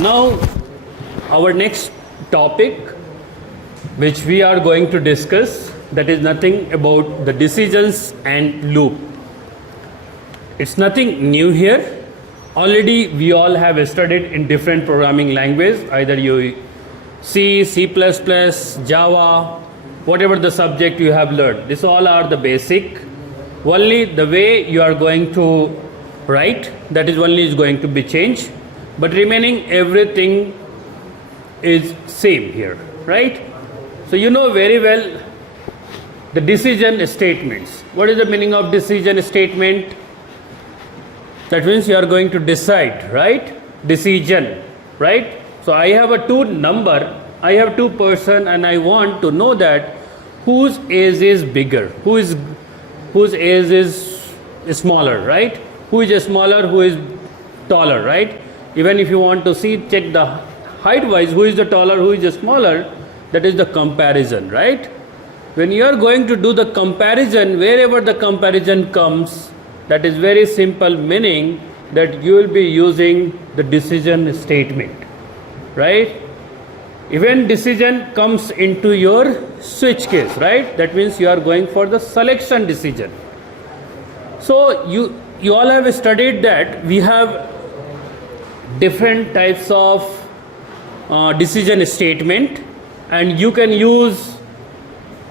Now, our next topic, which we are going to discuss, that is nothing about the decisions and loop. It's nothing new here. Already we all have studied in different programming language, either you C, C++, Java, whatever the subject you have learned. These all are the basic. Only the way you are going to write, that is only is going to be changed, but remaining everything is same here, right? So you know very well the decision statements. What is the meaning of decision statement? That means you are going to decide, right? Decision, right? So I have a two number, I have two person, and I want to know that whose age is bigger, whose age is smaller, right? Who is smaller, who is taller, right? Even if you want to see, check the height wise, who is the taller, who is the smaller, that is the comparison, right? When you are going to do the comparison, wherever the comparison comes, that is very simple, meaning that you will be using the decision statement, right? Even decision comes into your switch case, right? That means you are going for the selection decision. So you all have studied that we have different types of decision statement, and you can use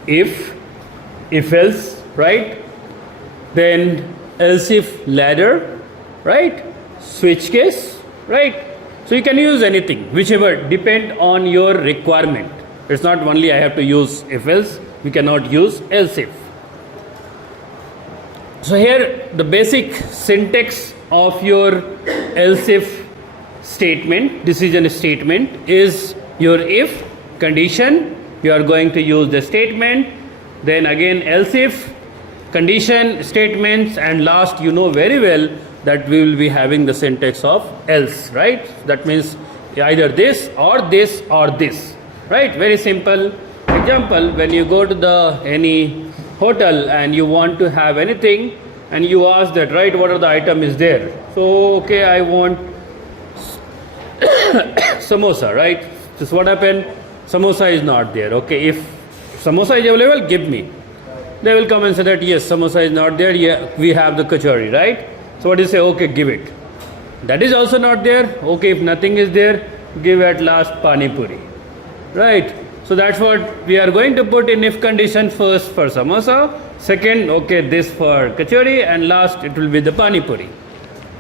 if else, right? Then else if ladder, right? Switch case, right? So you can use anything, whichever depend on your requirement. It's not only I have to use if else, we cannot use else if. So here the basic syntax of your else if statement, decision statement, is your if condition, you are going to use the statement, then again else if condition statements, and last you know very well that we will be having the syntax of else, right? That means either this or this or this, right? Very simple. Example, when you go to any hotel and you want to have anything and you ask that, right, what are the item is there? So okay, I want samosa, right? Just what happened? Samosa is not there. Okay, if samosa is available, give me. They will come and say that yes, samosa is not there, yeah, we have the kachori, right? So what do you say? Okay, give it. That is also not there. Okay, if nothing is there, give at last pani puri, right? So that's what we are going to put in if condition. First for samosa, second, okay, this for kachori, and last it will be the pani puri,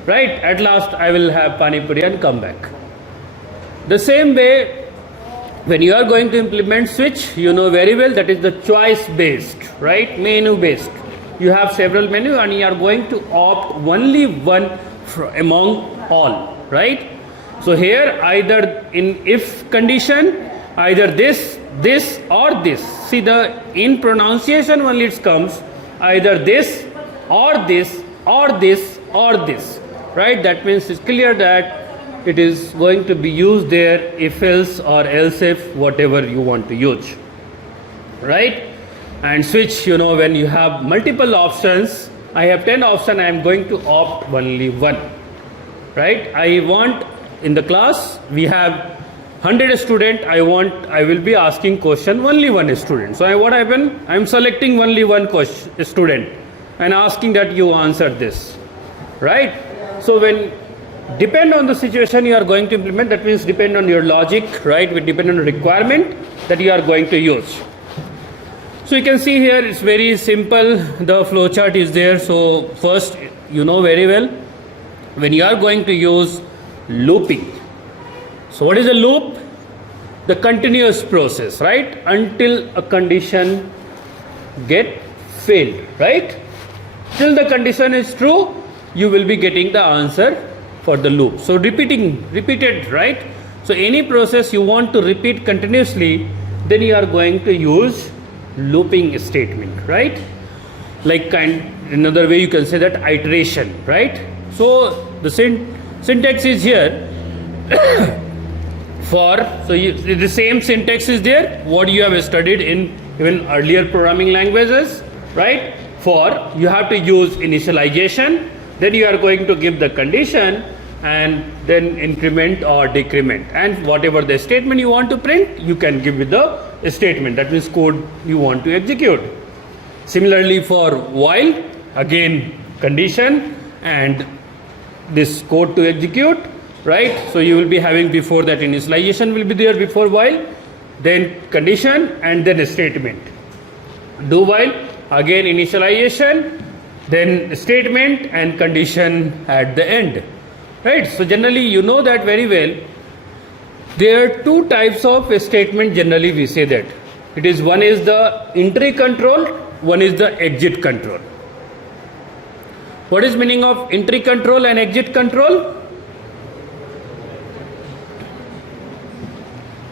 right? At last I will have pani puri and come back. The same way, when you are going to implement switch, you know very well that is the choice based, right? Menu based. You have several menus and you are going to opt only one among all, right? So here either in if condition, either this or this. See, the in pronunciation only it comes either this or this or this or this, right? That means it's clear that it is going to be used there if else or else if, whatever you want to use, right? And switch, you know, when you have multiple options, I have 10 options, I am going to opt only one, right? I want in the class we have 100 students, I will be asking question only one student. So what happen? I am selecting only one student and asking that you answer this, right? So when depend on the situation you are going to implement, that means depend on your logic, right? Will depend on the requirement that you are going to use. So you can see here it's very simple, the flowchart is there. So first, you know very well, when you are going to use looping. So what is a loop? The continuous process, right? Until a condition get failed, right? Till the condition is true, you will be getting the answer for the loop. So repeated, right? So any process you want to repeat continuously, then you are going to use looping statement, right? Like another way you can say that iteration, right? So the syntax is here for, so the same syntax is there what you have studied in even earlier programming languages, right? For you have to use initialization, then you are going to give the condition, and then increment or decrement, and whatever the statement you want to print, you can give with the statement, that means code you want to execute. Similarly for while, again condition and this code to execute, right? So you will be having before that initialization will be there before while, then condition and then a statement. Do while, again initialization, then statement and condition at the end, right? So generally you know that very well. There are two types of statement generally we say that. It is one is the entry control, one is the exit control. What is meaning of entry control and exit control?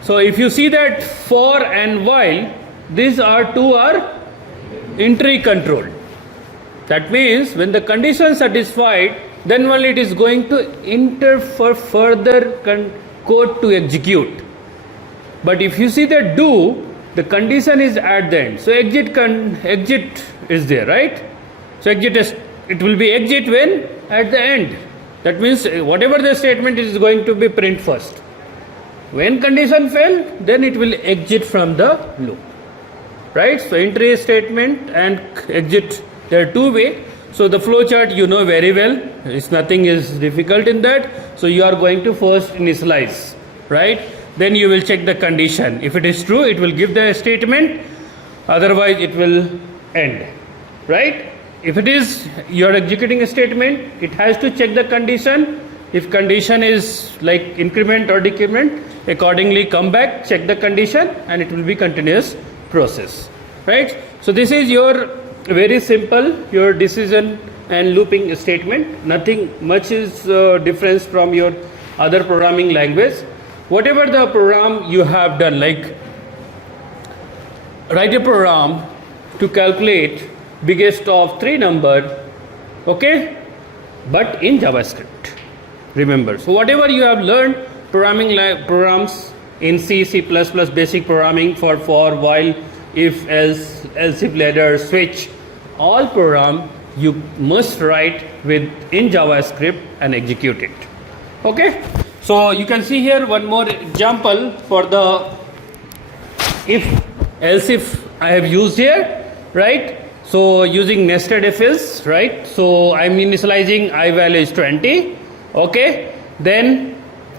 So if you see that for and while, these are two are entry control. That means when the condition satisfied, then only it is going to enter for further code to execute. But if you see that do, the condition is at the end. So exit is there, right? So it will be exit when at the end. That means whatever the statement is going to be print first. When condition fail, then it will exit from the loop, right? So entry statement and exit, there are two ways. So the flow chart you know very well. It's nothing is difficult in that. So you are going to first initialize, right? Then you will check the condition. If it is true, it will give the statement. Otherwise, it will end, right? If it is you are executing a statement, it has to check the condition. If condition is like increment or decrement, accordingly come back, check the condition, and it will be continuous process, right? So this is your very simple your decision and looping statement. Nothing much is difference from your other programming language. Whatever the program you have done, like write a program to calculate biggest of three number, okay, but in JavaScript, remember. So whatever you have learned programming programs in C, C++, basic programming for while, if, else, if ladder, switch, all program you must write with in JavaScript and execute it, okay. So you can see here one more example for the if else if I have used here, right? So using nested if else, right? So I'm initializing I value is 20, okay. Then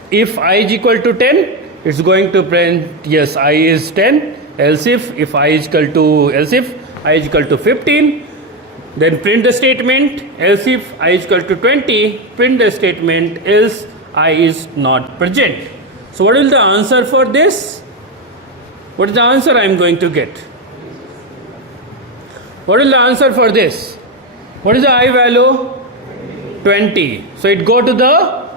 if I is equal to 10, it's going to print yes I is 10. Else if I is equal to else if I is equal to 15, then print the statement. Else if I is equal to 20, print the statement else I is not present. So what is the answer for this? What is the answer I am going to get? What is the answer for this? What is the I value? 20. So it go to the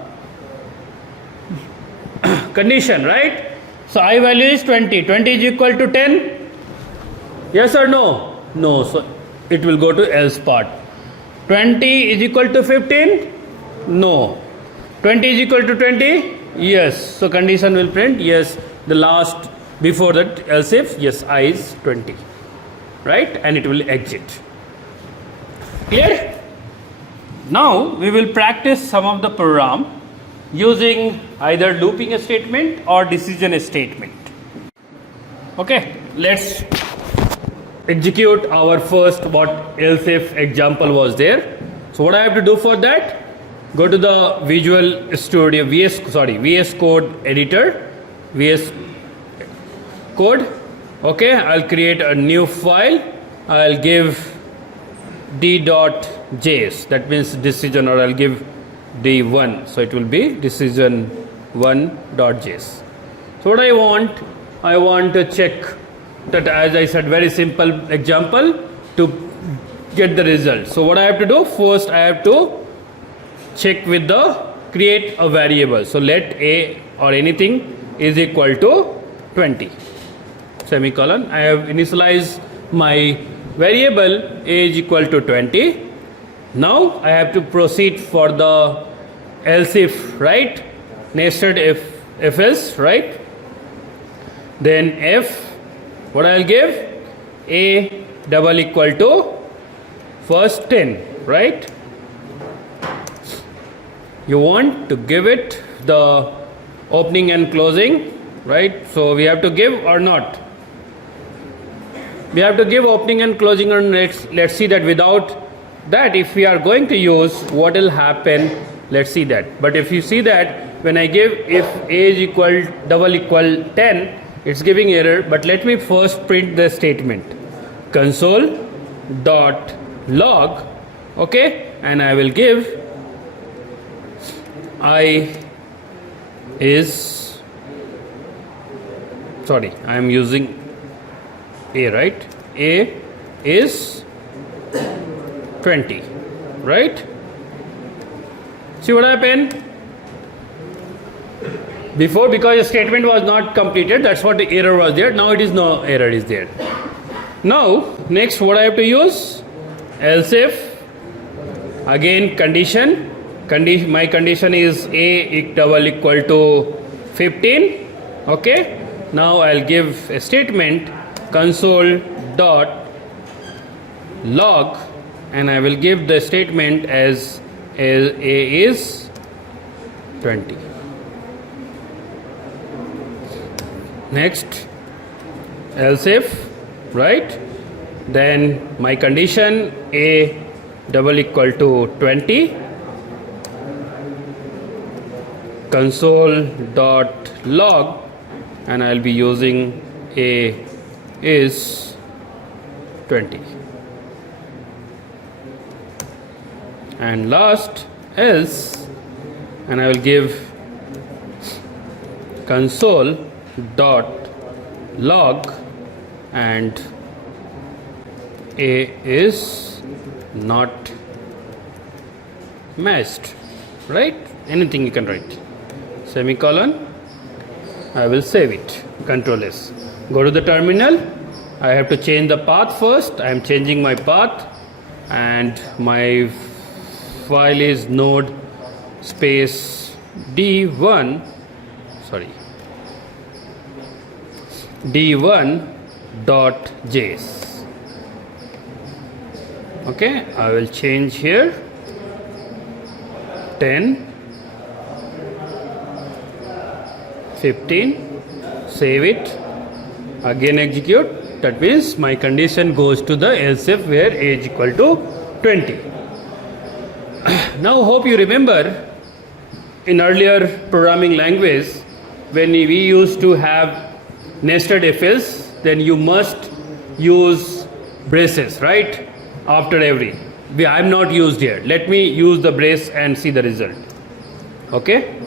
condition, right? So I value is 20. 20 is equal to 10. Yes or no? No. So it will go to else part. 20 is equal to 15? No. 20 is equal to 20? Yes. So condition will print yes. The last before that else if yes I is 20. Right? And it will exit. Clear? Now we will practice some of the program using either looping statement or decision statement. Okay, let's execute our first what else if example was there. So what I have to do for that? Go to the Visual Studio VS Code editor, VS Code. Okay, I'll create a new file. I'll give d.js, that means decision, or I'll give d1, so it will be decision1.js. So what I want to check that, as I said, very simple example to get the result. So what I have to do first, I have to check with the create a variable. So let a or anything is equal to 20 semicolon. I have initialized my variable a is equal to 20. Now I have to proceed for the else if, right? Nested if else, right? Then if what I'll give a double equal to first 10, right? you want to give it the opening and closing, right? So we have to give or not? We have to give opening and closing, and let's see that without that, if we are going to use, what will happen? Let's see that. But if you see that when I give if a is equal double equal 10, it's giving error. But let me first print the statement console dot log, okay, and I will give I am using a, right? A is 20, right? See what happened? Before, because the statement was not completed, that's what the error was there. Now it is no error is there. Now next, what I have to use? Else if, again condition. My condition is a double equal to 15. Okay. Now I'll give a statement console dot log, and I will give the statement as a is 20. Next, else if, right? Then my condition a double equal to 20, console dot log, and I'll be using a is 20. And last, else, and I will give console dot log, and a is not matched, right? Anything you can write, semicolon. I will save it, Control S. Go to the terminal. I have to change the path first. I am changing my path, and my file is node space d1 d1.js. okay, I will change here 10 15, save it, again execute. That means my condition goes to the else if where a is equal to 20. Now hope you remember in earlier programming language, when we used to have nested if else, then you must use braces, right? After every. I'm not used here. Let me use the brace and see the result. Okay.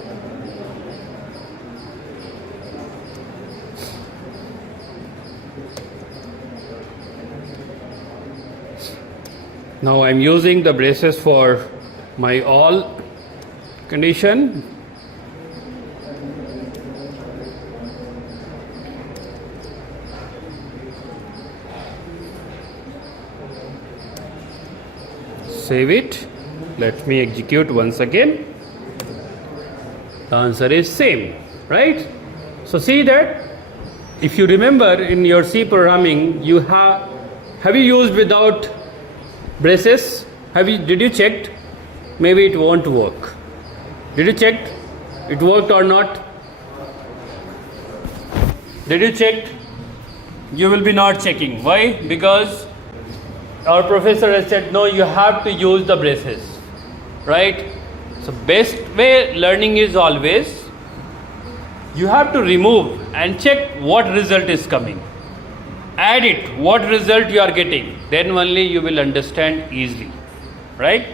Now I'm using the braces for my all condition. Save it. Let me execute once again. The answer is same, right? So see that if you remember in your C programming, you have you used without braces? Did you check? Maybe it won't work. Did you check it worked or not? Did you check? You will be not checking. Why? Because our professor has said no, you have to use the braces, right? So best way learning is always you have to remove and check what result is coming. Add it, what result you are getting, then only you will understand easily, right?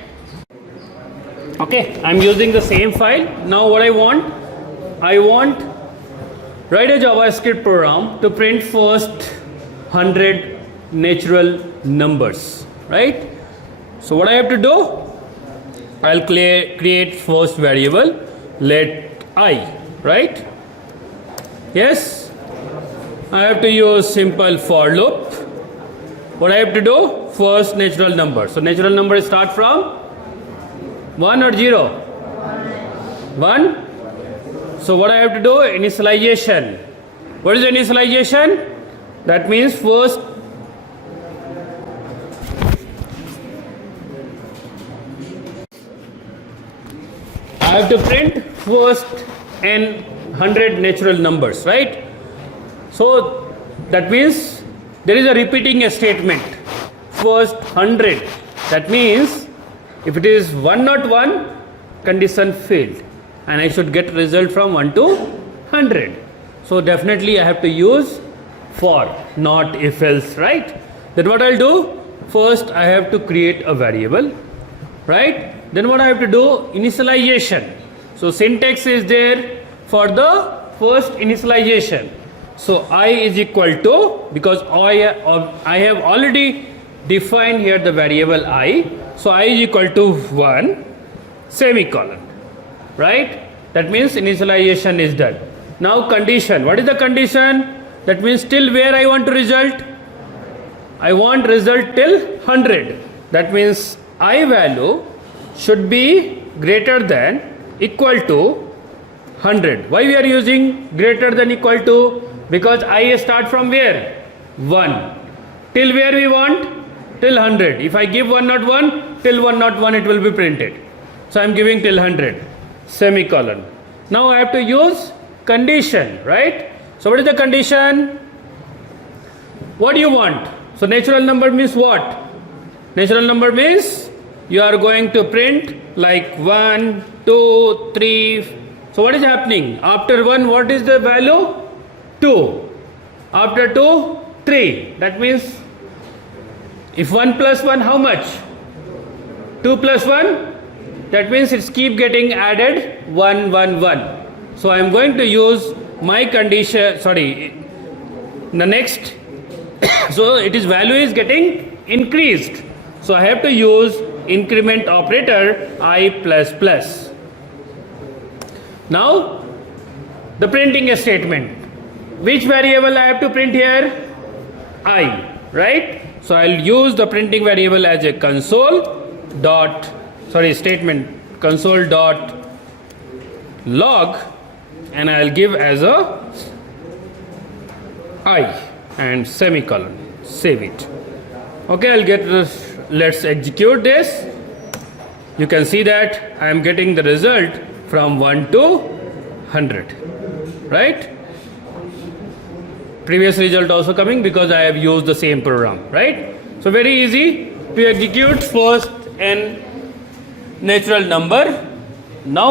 Okay, I'm using the same file. Now what I want write a JavaScript program to print first 100 natural numbers, right? So what I have to do, I'll create first variable, let I, right? Yes, I have to use simple for loop. What I have to do, first natural number. So natural number start from 1 or 0? 1. So what I have to do, initialization. What is initialization? That means first I have to print first n 100 natural numbers, right? So that means there is a repeating a statement. First 100. That means if it is 101, condition failed, and I should get result from 1 to 100. So definitely I have to use for, not if else, right? Then what I'll do? First I have to create a variable, right? Then what I have to do? Initialization. So syntax is there for the first initialization. So I is equal to, because I have already defined here the variable I. So I is equal to 1 semicolon, right? That means initialization is done. Now condition. What is the condition? That means till where I want to result? I want result till 100. That means I value should be greater than equal to 100. Why we are using greater than equal to? Because I start from where? 1. Till where we want? Till 100. If I give 101, till 101 it will be printed. So I am giving till 100. Semicolon. Now I have to use condition, right? So what is the condition? What do you want? So natural number means what? Natural number means you are going to print like 1, 2, 3. So what is happening? After 1, what is the value? 2. After 2, 3. That means if 1 plus 1, how much? 2 plus 1? That means it's keep getting added 1, 1, 1. So I am going to use my condition, the next. So it is value is getting increased. So I have to use increment operator I plus plus. Now the printing statement. Which variable I have to print here? I, right? So I'll use the printing variable as a statement console dot log, and I'll give as a I and semicolon. Save it. Okay, I'll get this. Let's execute this. You can see that I am getting the result from 1 to 100, right? Previous result also coming because I have used the same program, right? So very easy to execute first n natural number. Now